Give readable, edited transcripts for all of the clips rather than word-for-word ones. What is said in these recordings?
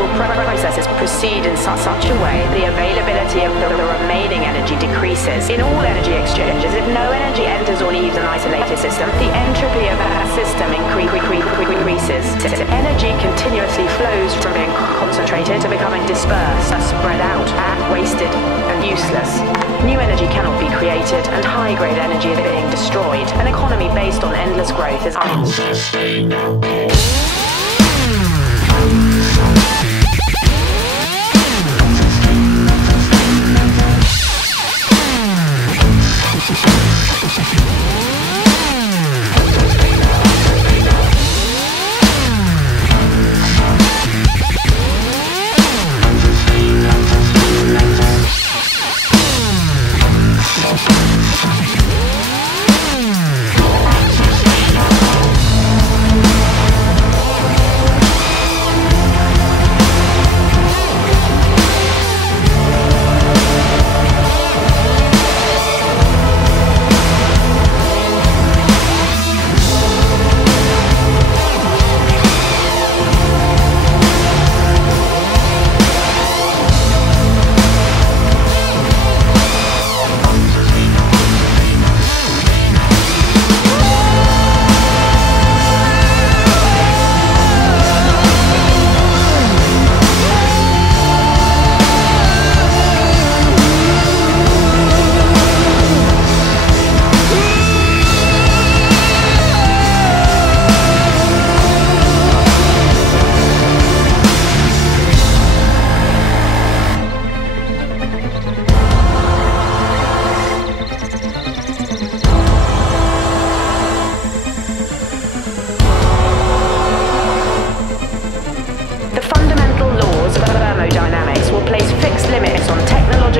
chemical processes proceed in such a way the availability of the remaining energy decreases. In all energy exchanges, if no energy enters or leaves an isolated system, the entropy of that system increases. Energy continuously flows from being concentrated to becoming dispersed, spread out, wasted, and useless. New energy cannot be created, and high-grade energy is being destroyed. An economy based on endless growth is unsustainable.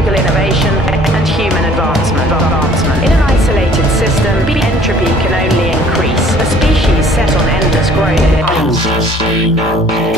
Innovation and human advancement. In an isolated system, entropy can only increase. A species set on endless growth is unsustainable.